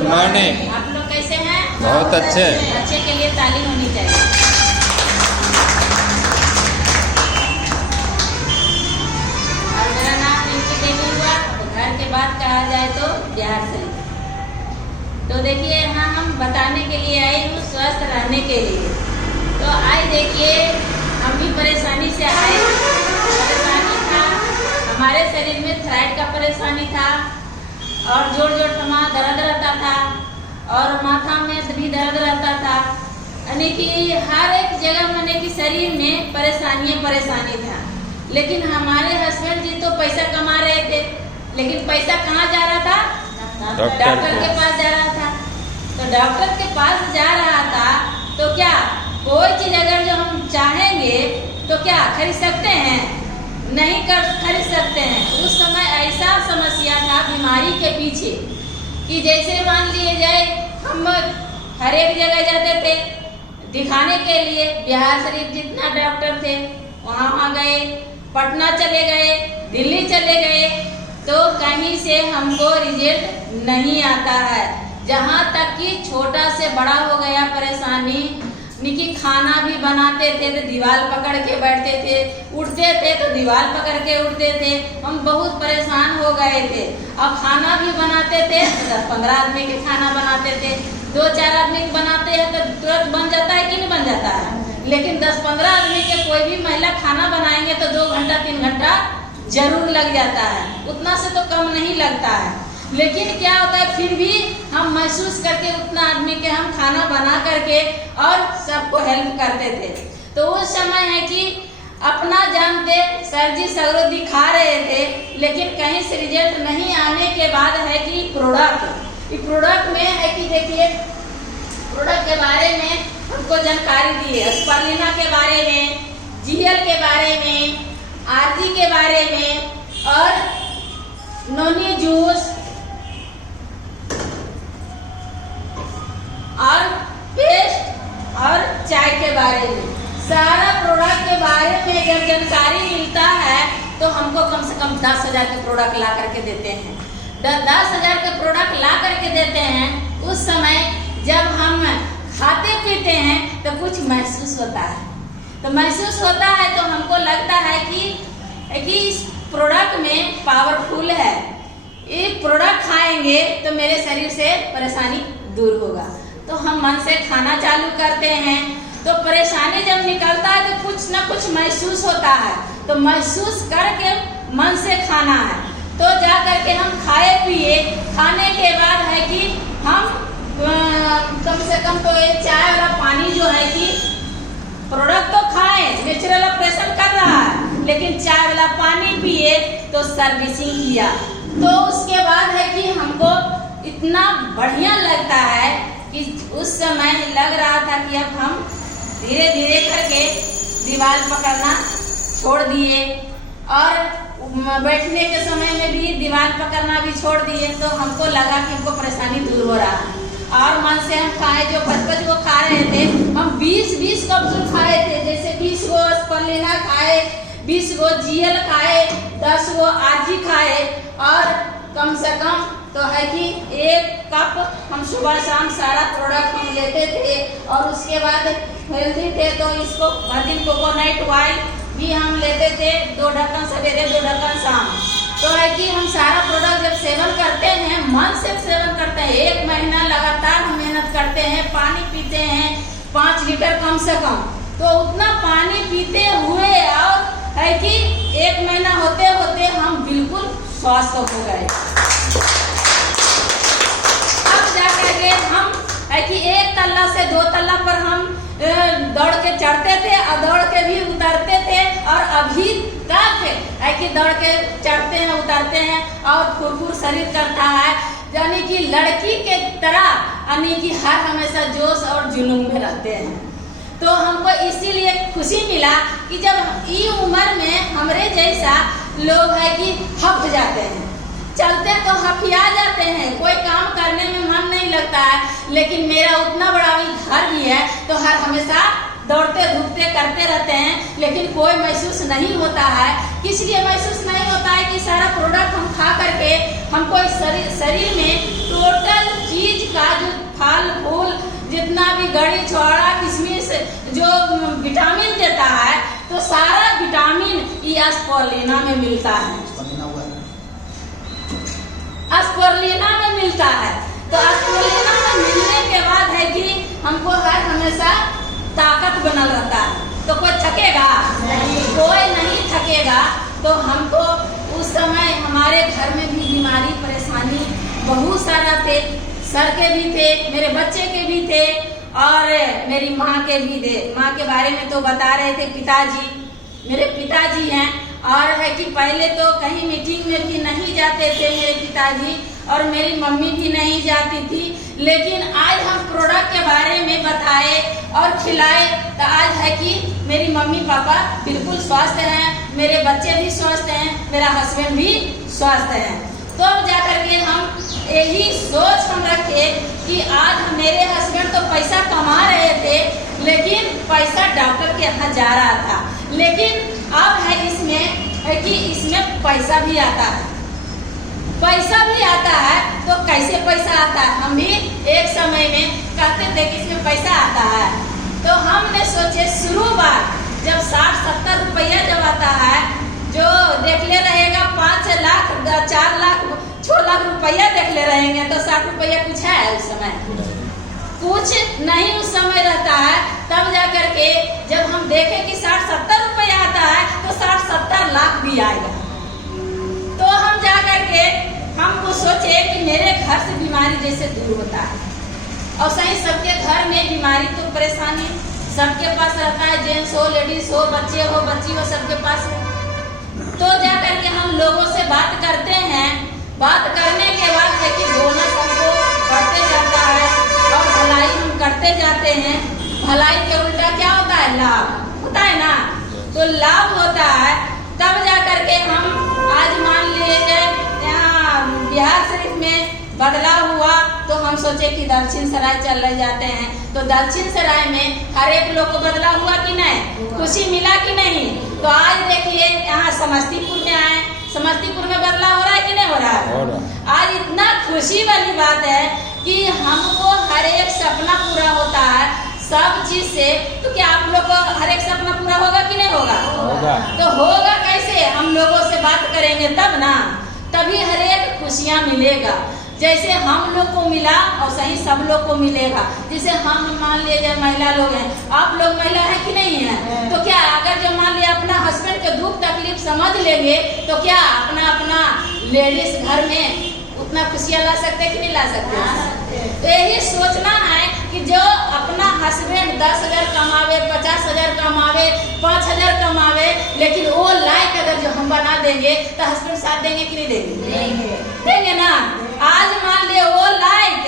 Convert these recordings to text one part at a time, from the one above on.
Good morning. आप लोग कैसे हैं? बहुत अच्छे। अच्छे के लिए ताली होनी चाहिए। और मेरा नाम रिंकी देवी हुआ। घर के बाद कहा जाए तो बिहार से। तो देखिए यहाँ हम बताने के लिए आई हूँ स्वस्थ रहने के लिए। तो आए देखिए हम भी परेशानी से आए। परेशानी था हमारे शरीर में थायराइड का परेशानी था और जोड़ में दर्द रहता था और माथा में भी दर्द रहता था, यानी कि हर एक जगह माने कि शरीर में परेशानी था। लेकिन हमारे हस्बैंड जी तो पैसा कमा रहे थे, लेकिन पैसा कहाँ जा रहा था? डॉक्टर के पास जा रहा था। तो डॉक्टर के पास जा रहा था तो क्या कोई चीज अगर जो हम चाहेंगे तो क्या खरीद सकते हैं? नहीं खरीद सकते हैं। उस समय ऐसा समस्या था बीमारी के पीछे कि जैसे मान लिए जाए हम हर एक जगह जाते थे दिखाने के लिए। बिहार शरीफ जितना डॉक्टर थे वहाँ गए, पटना चले गए, दिल्ली चले गए, तो कहीं से हमको रिजल्ट नहीं आता है। जहाँ तक कि छोटा से बड़ा हो गया परेशानी, निकी खाना भी बनाते थे तो दीवार पकड़ के बैठते थे, उठते थे तो दीवार पकड़ के उठते थे। हम बहुत परेशान हो गए थे। अब खाना भी बनाते थे तो 10-15 आदमी के खाना बनाते थे। 2-4 आदमी के बनाते हैं तो तुरंत बन जाता है कि नहीं बन जाता है। लेकिन 10-15 आदमी के कोई भी महिला खाना बनाएंगे तो 2 घंटा 3 घंटा जरूर लग जाता है। उतना से तो कम नहीं लगता है। लेकिन क्या होता है फिर भी हम महसूस करके उतना आदमी के हम खाना बना करके और सबको हेल्प करते थे। तो उस समय है कि अपना जानते सर जी सगरो दिखा रहे थे, लेकिन कहीं से रिजल्ट नहीं आने के बाद है कि प्रोडक्ट में है कि देखिए प्रोडक्ट के बारे में हमको जानकारी दी है। स्पर्लिना के बारे में, जीएल के बारे में, आरजी के बारे में और नोनी जूस और पेस्ट और चाय के बारे में, सारा प्रोडक्ट के बारे में जब जानकारी मिलता है तो हमको कम से कम 10,000 के प्रोडक्ट ला करके देते हैं। 10,000 के प्रोडक्ट ला करके देते हैं। उस समय जब हम खाते पीते हैं तो कुछ महसूस होता है। तो महसूस होता है तो हमको लगता है कि इस प्रोडक्ट में पावरफुल है। ये प्रोडक्ट खाएंगे तो मेरे शरीर से परेशानी दूर होगा। तो हम मन से खाना चालू करते हैं तो परेशानी जब निकलता है तो कुछ ना कुछ महसूस होता है। तो महसूस करके मन से खाना है तो जा करके हम खाए पिए। खाने के बाद है कि हम कम से कम तो ये चाय वाला पानी जो है कि प्रोडक्ट तो खाए, नेचुरल ऑपरेशन कर रहा है, लेकिन चाय वाला पानी पिए तो सर्विसिंग किया। तो उसके बाद है कि हमको इतना बढ़िया लगता है कि उस समय लग रहा था कि अब हम धीरे धीरे करके दीवार पकड़ना छोड़ दिए और बैठने के समय में भी दीवार पकड़ना भी छोड़ दिए। तो हमको लगा कि हमको परेशानी दूर हो रहा है और मन से हम खाए जो 5-5 को खा रहे थे। हम 20-20 कैप्सूल खाए थे, जैसे 20 गो स्पर्लिना खाए, 20 गो जीएल खाए, 10 गो आरजी खाए और कम से कम तो है कि 1 कप हम सुबह शाम सारा प्रोडक्ट हम लेते थे। और उसके बाद हेल्दी थे तो इसको हर दिन कोकोनट ऑयल भी हम लेते थे, 2 ढक्कन सवेरे 2 ढक्कन शाम। तो है कि हम सारा प्रोडक्ट जब सेवन करते हैं, मन से सेवन करते हैं, 1 महीना लगातार हम मेहनत करते हैं, पानी पीते हैं 5 लीटर कम से कम। तो उतना पानी पीते हुए और है कि 1 महीना होते होते हम बिल्कुल स्वस्थ हो गए। हम है कि 1 तल्ला से 2 तल्ला पर हम दौड़ के चढ़ते थे और दौड़ के भी उतरते थे। और अभी तक है कि दौड़ के चढ़ते हैं उतरते हैं और फुरफुर शरीर करता है, यानी कि लड़की के तरह, यानी कि हर हमेशा जोश और जुनून में रहते हैं। तो हमको इसीलिए खुशी मिला कि जब ये उम्र में हमरे जैसा लोग है कि हफ जाते हैं, चलते तो हफिया जाते हैं, कोई काम करने में मन नहीं लगता है। लेकिन मेरा उतना बड़ा घर भी है तो हर हमेशा दौड़ते धूपते करते रहते हैं, लेकिन कोई महसूस नहीं होता है। किस लिए महसूस नहीं होता है कि सारा प्रोडक्ट हम खा करके हमको शरीर में टोटल चीज सारा विटामिन ये स्पारुलिना में मिलता है, स्पारुलिना में मिलता है। तो स्पारुलिना में मिलने के बाद है कि हमको हर हमेशा ताकत बनल रहता है। तो कोई थकेगा नहीं, कोई नहीं थकेगा। तो हमको उस समय हमारे घर में भी बीमारी परेशानी बहुत सारा थे, सर के भी थे, मेरे बच्चे के भी थे और मेरी माँ के भी थे। माँ के बारे में तो बता रहे थे, पिताजी मेरे पिताजी हैं और है कि पहले तो कहीं मीटिंग में भी नहीं जाते थे मेरे पिताजी और मेरी मम्मी भी नहीं जाती थी। लेकिन आज हम प्रोडक्ट के बारे में बताए और खिलाए तो आज है कि मेरी मम्मी पापा बिल्कुल स्वस्थ हैं, मेरे बच्चे भी स्वस्थ हैं, मेरा हस्बैंड भी स्वस्थ है। तो जाकर के हम यही सोच हम रखे कि आज मेरे हस्बैंड तो पैसा कमा रहे थे लेकिन पैसा डॉक्टर के यहाँ जा रहा था, लेकिन अब है इसमें है कि इसमें पैसा भी आता है, पैसा भी आता है। तो कैसे पैसा आता है, हम भी एक समय में कहते थे कि इसमें पैसा आता है। तो हमने सोचे शुरुआत जब 60-70 रुपया जब आता है, जो देख ले रहेगा 5 लाख 4 लाख 6 लाख रुपया देख ले रहेंगे तो 60 रुपया कुछ है उस समय, कुछ नहीं उस समय रहता है। तब जाकर के जब हम देखें कि 60-70 रुपया आता है तो 60-70 लाख भी आएगा। तो हम जाकर के हमको सोचे कि मेरे घर से बीमारी जैसे दूर होता है और सही सबके घर में बीमारी तो परेशानी सबके पास रहता है, जेंट्स हो लेडीज हो बच्चे हो बच्ची हो सबके पास है। तो जाकर के हम लोगों से बात करते हैं, बात करने के बाद है कि बोनस हमको बढ़ते जाता है और भलाई हम करते जाते हैं। भलाई के उल्टा क्या होता है, लाभ होता है ना। तो लाभ होता है तब जाकर के हम आज मान लीजिए यहाँ बिहार शरीफ में बदलाव हुआ तो हम सोचे कि दक्षिण सराय चले जाते हैं। तो दक्षिण सराय में हर एक लोग को बदलाव हुआ कि नहीं, खुशी मिला कि नहीं। तो आज देखिए यहाँ समस्तीपुर में आए, समस्तीपुर में बदलाव हो रहा है कि नहीं हो रहा है। आज इतना खुशी वाली बात है कि हमको हर एक सपना पूरा होता है सब चीज से। तो क्या आप लोग को हर एक सपना पूरा होगा कि नहीं होगा? तो होगा कैसे, हम लोगों से बात करेंगे तब ना, तभी हर एक खुशियाँ मिलेगा। जैसे हम लोग को मिला और सही सब लोग को मिलेगा। जैसे हम मान लीजिए महिला लोग हैं, आप लोग महिला है कि नहीं है, तो क्या अगर जो मान लिया अपना हस्बैंड के दुख तकलीफ समझ लेंगे तो क्या अपना अपना लेडीज घर में उतना खुशियाँ ला सकते कि नहीं ला सकते। तो यही सोचना है कि जो अपना हस्बैंड 10,000 कमावे 50,000 कमावे 5,000 कमावे, लेकिन वो लाइक अगर जो हम बना देंगे तो हस्बैंड साथ देंगे कि नहीं देंगे, देंगे ना। आज मान लिया वो लाइक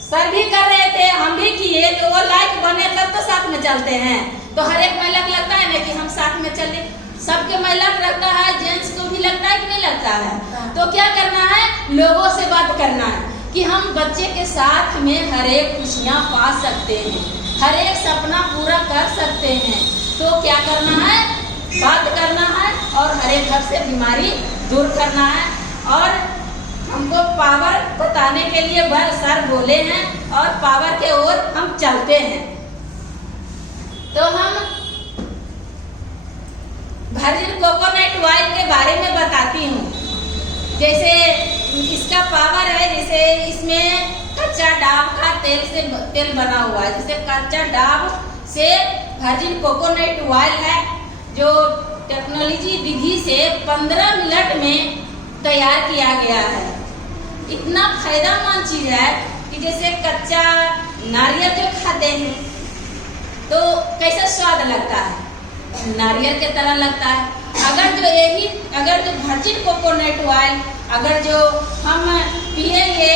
सर भी कर रहे थे हम भी किए तो वो लाइक बने तब तो साथ में चलते हैं। तो हर एक महिला को लगता है ना कि हम साथ में चले, सबके महिला को लगता है, जेंट्स को भी लगता है कि नहीं लगता है। तो क्या करना है, लोगों से बात करना है कि हम बच्चे के साथ में हर एक खुशियाँ पा सकते हैं, हर एक सपना पूरा कर सकते हैं। तो क्या करना है, बात करना है और हर एक घर से बीमारी दूर करना है। और हमको पावर बताने के लिए बर सर बोले हैं और पावर के ओर हम चलते हैं। तो हम वर्जिन कोकोनट ऑयल के बारे में बताती हूँ। जैसे इसका पावर है, जैसे इसमें कच्चा डाब का तेल बना हुआ है। जैसे कच्चा डाब से वर्जिन कोकोनट ऑयल है जो टेक्नोलॉजी विधि से 15 मिनट में तैयार किया गया है। इतना फायदेमंद चीज है कि जैसे कच्चा नारियल जो खाते हैं तो कैसा स्वाद लगता है, नारियल के तरह लगता है। अगर जो वर्जिन कोकोनट ऑयल अगर जो हम पिएंगे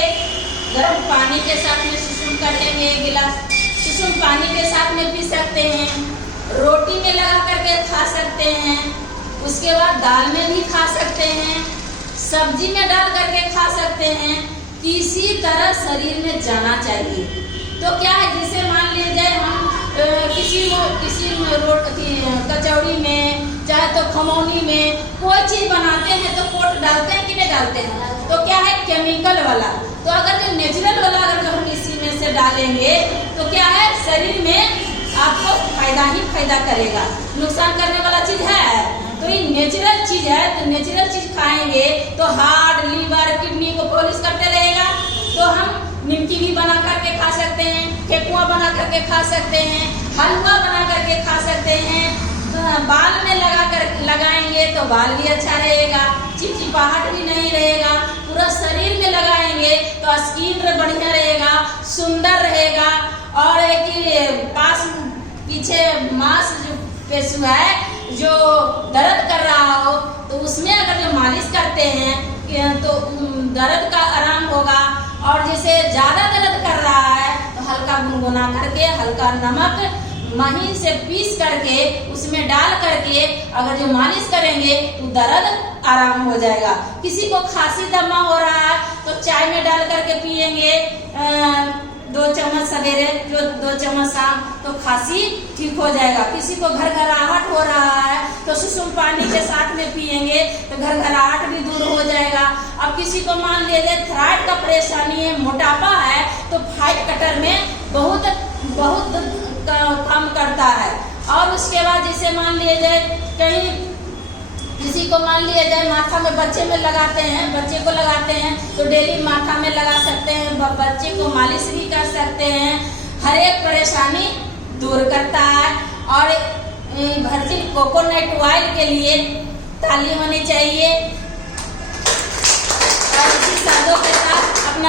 गर्म पानी के साथ में सुसुम कर लेंगे, गिलास सुसुम पानी के साथ में पी सकते हैं, रोटी में लगा करके खा सकते हैं, उसके बाद दाल में भी खा सकते हैं, सब्जी में डाल करके खा सकते हैं। किसी तरह शरीर में जाना चाहिए। तो क्या है, जैसे मान लीजिए हम किसी कचौड़ी में चाहे तो खमौनी में कोई चीज बनाते हैं तो पोट डालते हैं कि नहीं डालते हैं। तो क्या है, केमिकल वाला। तो अगर जो नेचुरल वाला अगर जो हम इसी में से डालेंगे तो क्या है, शरीर में आपको फायदा ही फायदा करेगा। नुकसान करने वाला चीज है? तो ये नेचुरल चीज है, तो नेचुरल चीज खाएंगे तो हार्ट, लीवर, किडनी को पॉलिश करते रहेगा। तो हम निमकी भी बना करके खा सकते हैं, ठेकुआ बना करके खा सकते हैं, हलवा बना करके खा सकते हैं। तो बाल में लगाएंगे तो बाल भी अच्छा रहेगा, चिपचिपाहट भी नहीं रहेगा। पूरा शरीर में लगाएंगे तो स्किन बढ़िया रहेगा, सुंदर रहेगा। और एक पास पीछे मांस जो पेशू है, जो दर्द कर रहा हो, तो उसमें अगर जो मालिश करते हैं तो दर्द का आराम होगा। और जैसे ज्यादा दर्द कर रहा है तो हल्का गुनगुना करके, हल्का नमक महीन से पीस करके उसमें डाल करके अगर जो मालिश करेंगे तो दर्द आराम हो जाएगा। किसी को खांसी दमा हो रहा है तो चाय में डाल करके पिएंगे 2 चम्मच सवेरे, 2 चम्मच शाम, तो खांसी ठीक हो जाएगा। किसी को घरघराहट हो रहा है तो सुसुम पानी के साथ में पिएंगे तो घरघराहट भी दूर हो जाएगा। अब किसी को मान लीजिए थायराइड का परेशानी है, मोटापा है, तो फाइट कटर में बहुत काम करता है। और उसके बाद जैसे मान लिया जाए कहीं किसी को मान लिया जाए माथा में, बच्चे में लगाते हैं, बच्चे को लगाते हैं तो डेली माथा में लगा सकते हैं, बच्चे को मालिश भी कर सकते हैं। हर एक परेशानी दूर करता है। और वर्जिन कोकोनट ऑयल के लिए ताली होनी चाहिए। और इसी शब्दों के साथ अपना